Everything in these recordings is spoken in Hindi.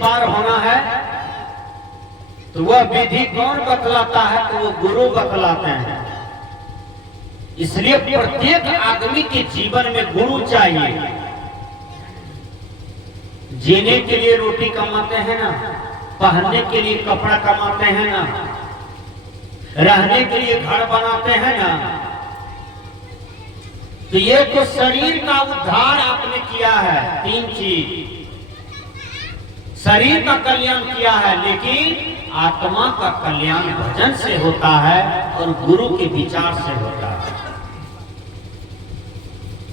पार होना है तो वह विधि कौन बतलाता है? तो वो गुरु बतलाते हैं। इसलिए प्रत्येक आदमी के जीवन में गुरु चाहिए। जीने के लिए रोटी कमाते हैं ना, पहनने के लिए कपड़ा कमाते हैं ना, रहने के लिए घर बनाते हैं ना, तो ये तो शरीर का उद्धार आपने किया है। 3 चीज शरीर का कल्याण किया है, लेकिन आत्मा का कल्याण भजन से होता है और गुरु के विचार से होता है।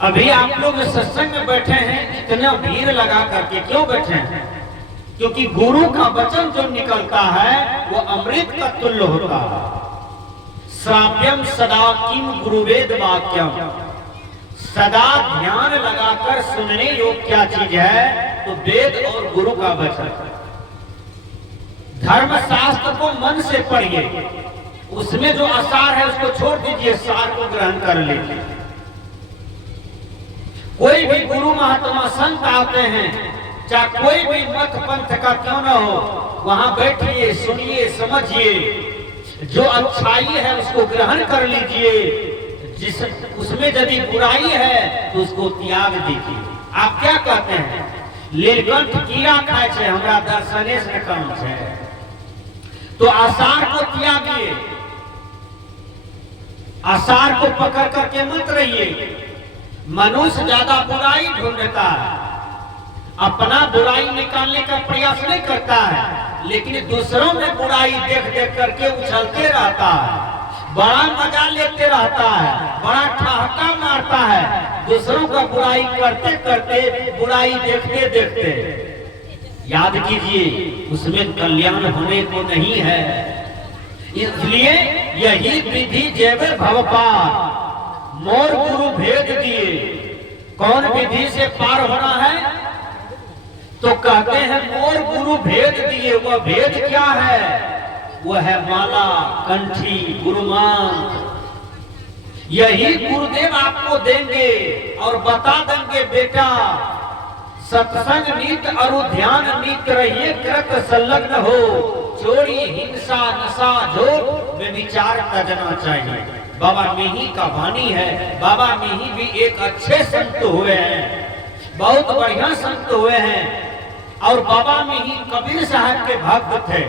अभी आप लोग सत्संग में बैठे हैं, इतना भीड़ लगा करके क्यों बैठे हैं? क्योंकि गुरु का वचन जो निकलता है वो अमृत का तुल्य होता है। श्राव्यम सदा किम गुरुवेद वाक्यम, सदा ध्यान लगाकर सुनने योग्य क्या चीज है? तो वेद और गुरु का वचन। धर्मशास्त्र को मन से पढ़िए, उसमें जो आसार है उसको छोड़ दीजिए, सार को ग्रहण कर लीजिए। कोई भी गुरु महात्मा संत आते हैं, चाहे कोई भी मत पंथ का क्यों न हो, वहां बैठिए, सुनिए, समझिए, जो अच्छाई है उसको ग्रहण कर लीजिए, जिस उसमें यदि बुराई है तो उसको त्याग दीजिए। आप क्या कहते हैं? लीलकंठ कीड़ा खाए छे, हमरा दर्शने से काम छे, तो आसार को त्यागिए, आसार को पकड़ करके मत रहिए। मनुष्य ज्यादा बुराई ढूंढता है, अपना बुराई निकालने का प्रयास नहीं करता है, लेकिन दूसरों में बुराई देख देख करके उछलते रहता है, बड़ा मजा लेते रहता है, बड़ा ठहाका मारता है, दूसरों का बुराई करते करते, बुराई देखते देखते। याद कीजिए, उसमें कल्याण होने को नहीं है। इसलिए यही विधि जेवे भवपार, मोर गुरु भेज दिए। कौन विधि से पार होना है? तो कहते हैं मोर गुरु भेज दिए। वह भेद क्या है? वह है माला, कंठी, गुरुमान। यही गुरुदेव आपको देंगे और बता देंगे, बेटा सत्संग नीत और ध्यान नीत रहिए, कृत संलग्न हो, चोरी हिंसा नशा झूठ में विचार करना चाहिए। बाबा मिही का वाणी है। बाबा मिही भी एक अच्छे संत हुए हैं, बहुत बढ़िया संत हुए हैं, और बाबा मिही कबीर साहब के भक्त थे।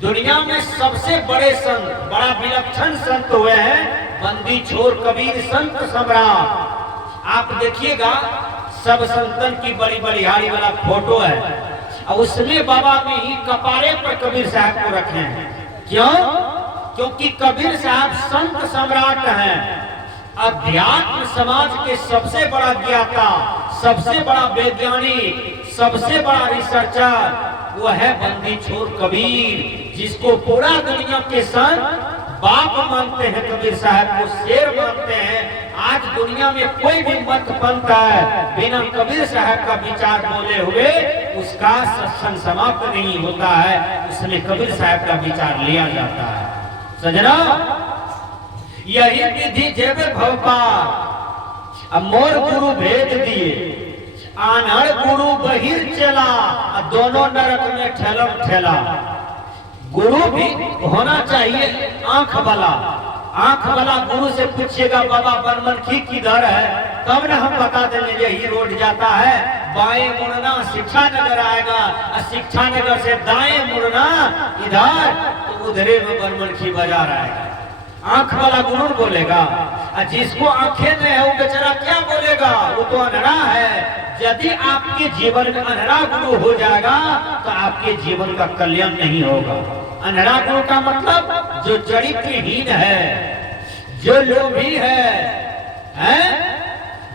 दुनिया में सबसे बड़े संत, बड़ा विलक्षण संत हुए हैं बंदी छोर कबीर संत सम्राट। आप देखिएगा, सब संतन की बड़ी बलिहारी वाला फोटो है, और उसमें बाबा में ही कपारे पर कबीर साहब को रखे हैं। क्यों? क्योंकि कबीर साहब संत सम्राट हैं। अध्यात्म समाज के सबसे बड़ा ज्ञाता, सबसे बड़ा वैज्ञानिक, सबसे बड़ा रिसर्चर वो है बंदी छोर कबीर, जिसको पूरा दुनिया के संत बाप मानते हैं। कबीर साहब को शेर मानते हैं। आज दुनिया में कोई भी मत बनता है, बिना कबीर साहब का विचार बोले हुए उसका सत्संग समाप्त नहीं होता है, उसमें कबीर साहब का विचार लिया जाता है। सजना, यही विधि जेवे भवपार। अब मोर गुरु भेज दिए, आनहर गुरु बहिर चला, दोनों नरक में ठेलम ठेला। गुरु भी होना चाहिए आंख वाला। आंख वाला गुरु से पूछिएगा बाबा बनमनखी किधर है, तब न हम बता देंगे यही रोड जाता है, बाएं मुड़ना शिक्षा नगर आएगा, और शिक्षा नगर से दाएं मुड़ना इधर, तो उधरे में बनमनखी बाजार आएगा। आंख वाला गुरु बोलेगा, और जिसको आंखें नहीं है वो बेचारा क्या बोलेगा, वो तो अंधड़ा है। यदि आपके जीवन में अंधड़ा गुरु हो जाएगा तो आपके जीवन का कल्याण नहीं होगा। अंधड़ा गुरु का मतलब जो चरित्रहीन है, जो लोभी है,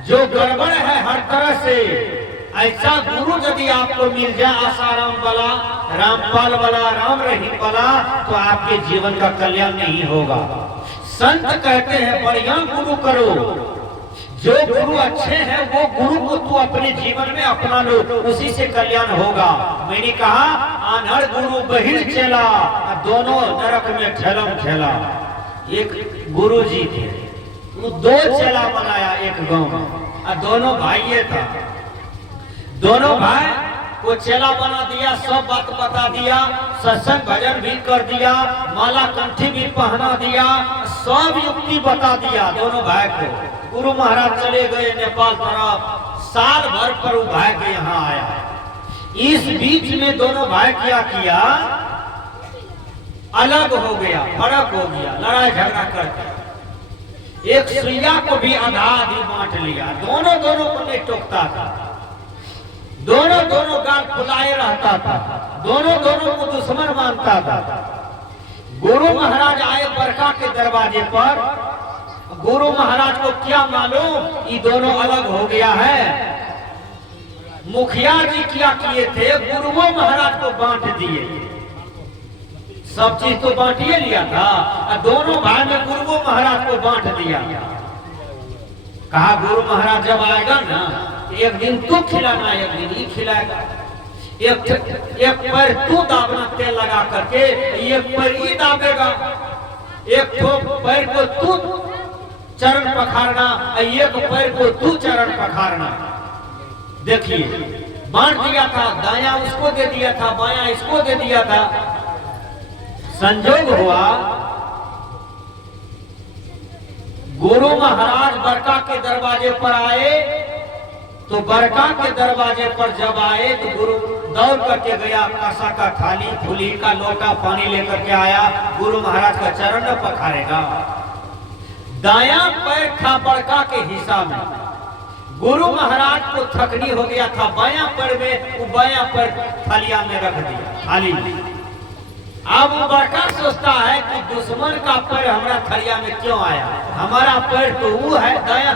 जो गड़बड़ है हर तरह से, ऐसा गुरु यदि आपको मिल जाए, आसाराम वाला, रामपाल वाला, राम रहीम वाला, तो आपके जीवन का कल्याण नहीं होगा। संत कहते हैं बढ़िया गुरु करो, जो गुरु अच्छे हैं वो गुरु को तू अपने जीवन में अपना लो, उसी से कल्याण होगा। मैंने कहा आनहर गुरु बहिर चला, दोनों नरक में ठेलम ठेला। एक गुरु जी थे, वो दो चेला बनाया एक गांव में, और दोनों भाई था। दोनों भाई को चेला बना दिया, सब बात बता दिया, सत्संग भजन भी कर दिया, माला कंठी भी पहना दिया, सब युक्ति बता दिया दोनों भाई को। गुरु महाराज चले गए नेपाल तरफ, साल भर पर वो भाई के यहाँ आया। इस बीच में दोनों भाई क्या किया, अलग हो गया, फर्क हो गया, लड़ाई झगड़ा करके एक सुइया को भी आधा आधी बांट लिया। दोनों को नहीं टोकता था, दोनों गाल फुलाए रहता था, दोनों को दुश्मन मानता था। गुरु महाराज आए बरका के दरवाजे पर, गुरु महाराज को क्या मालूम ये दोनों अलग हो गया है। मुखिया जी क्या किए थे, गुरुओं महाराज को बांट दिए, सब चीज तो बांटिए लिया था, और दोनों भाई में गुरुओं महाराज को बांट दिया। कहा गुरु महाराज जब आएगा ना, एक दिन तू खिलाना, एक दिन ये खिलाएगा, एक पैर तू दाबना तेल लगा करके, एक पैर ये दाबेगा, एक पैर को तू चरण पखारना, एक पैर को तू चरण पखारना। देखिए बांट दिया था, दाया उसको दे दिया था, बाया इसको दे दिया था। संजोग हुआ गुरु महाराज बरका के दरवाजे पर आए, तो बरका के दरवाजे पर जब आए तो गुरु दौड़ करके गया, कासा का थाली फूली का लोटा पानी लेकर के आया, गुरु महाराज का चरण न पखारेगा। दाया पैर था बरका के हिस्सा में, गुरु महाराज को थकनी हो गया था, बाया पैर में, वो बाया पैर थालिया में रख दिया, थाली में। अब वो बरका सोचता है कि दुश्मन का पैर हमारा थलिया में क्यों आया, हमारा पैर तो वो है दाया।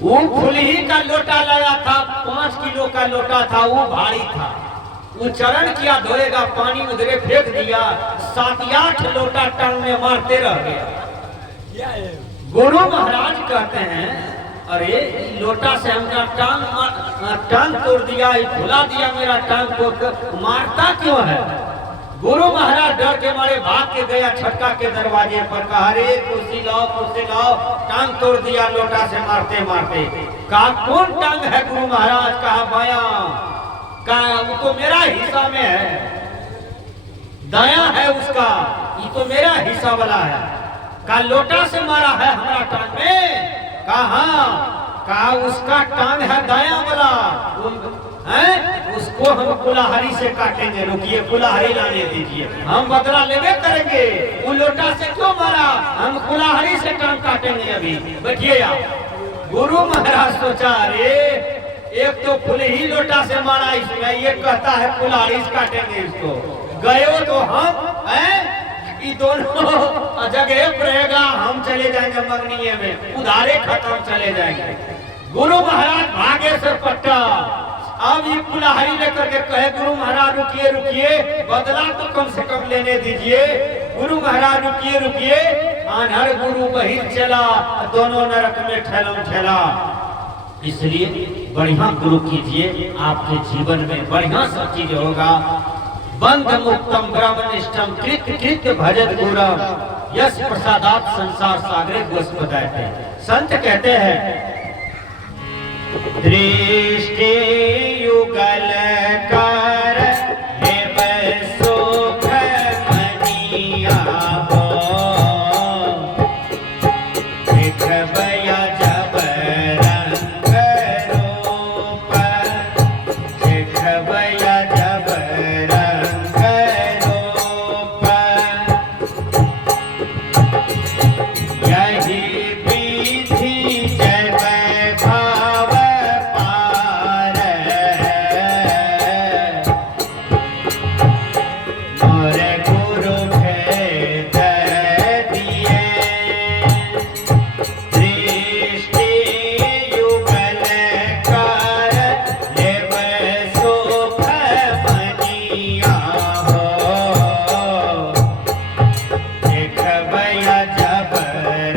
वो फुलही का लोटा लाया था, 5 किलो का लोटा था, वो भारी था, वो चरण किया धोएगा, पानी उधरे फेंक दिया, 7-8 लोटा टांग में मारते रह गया। गुरु महाराज कहते हैं अरे लोटा से हमने टांग तोड़ दिया, फुला दिया मेरा टांग को, मारता क्यों है। गुरु महाराज डर के मारे भाग के गया छक्का के दरवाजे पर, कहा रे कुर्सी लाओ, टांग तोड़ दिया लोटा से मारते मारते। कहा कौन टांग है गुरु महाराज, कहा बाया, कहा वो तो मेरा हिस्सा में है, दाया है उसका, ये तो मेरा हिस्सा वाला है। कहा लोटा से मारा है हमारा टांग में, कहा उसका टांग है दाया वाला है, उसको हम कुल्हाड़ी से काटेंगे, रुकिए कुल्हाड़ी लाने दीजिए, हम बदला लेने करेंगे। वो लोटा से क्यों मारा, हम कुल्हाड़ी से टांग काटेंगे, अभी बैठिए आप। गुरु महाराज सोचा अरे एक तो फुल ही लोटा से मारा इसमें, ये कहता है कुल्हाड़ी से काटेंगे इसको, गए तो हम ये दोनों जगह रहेगा, हम चले जाएंगे मंगनीय में, उधारे खत्म चले जाएंगे। गुरु महाराज भागे से पट्टा, अब ये कुल्हाड़ी लेकर के कहे गुरु महाराज रुकिए, बदला तो कम से कम लेने दीजिए। गुरु महाराज रुकिए, आनहर गुरु बहिर चला, दोनों नरक में ठेलम ठेला। इसलिए बढ़िया गुरु कीजिए, आपके जीवन में बढ़िया सब चीज होगा। बंध मुक्तम ब्रह्मनिष्ठम कृत भजत गुरम। यश प्रसादात संसार सागरे गोस बताते हैं। संत कहते हैं दृष्टि युगल कर देव सुख मनिया हो, देखबया जब रंग रूप, देखबया जब रंग रूप, यही विधि जय भाव पार, मोर गुरु भेद दिए, दृष्टि युगल कर लेव सुख मनिया हो, देखबया जब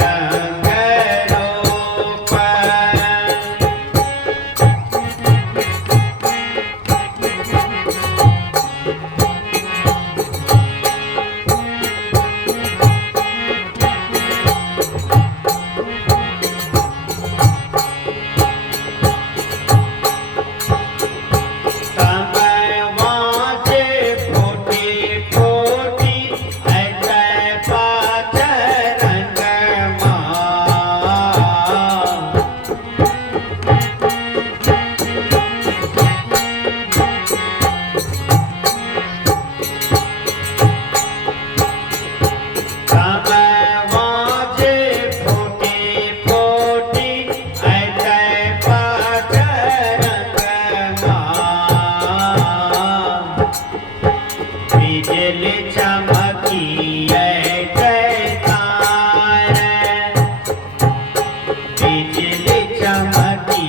रंग रूप। तब वाजे फूटी फूटी ऐसे पाँच रंग माँ, तब वाजे फूटी फूटी ऐसे पाँच रंग माँ, बिजली चमकी ऐसे तार, बिजली चमकी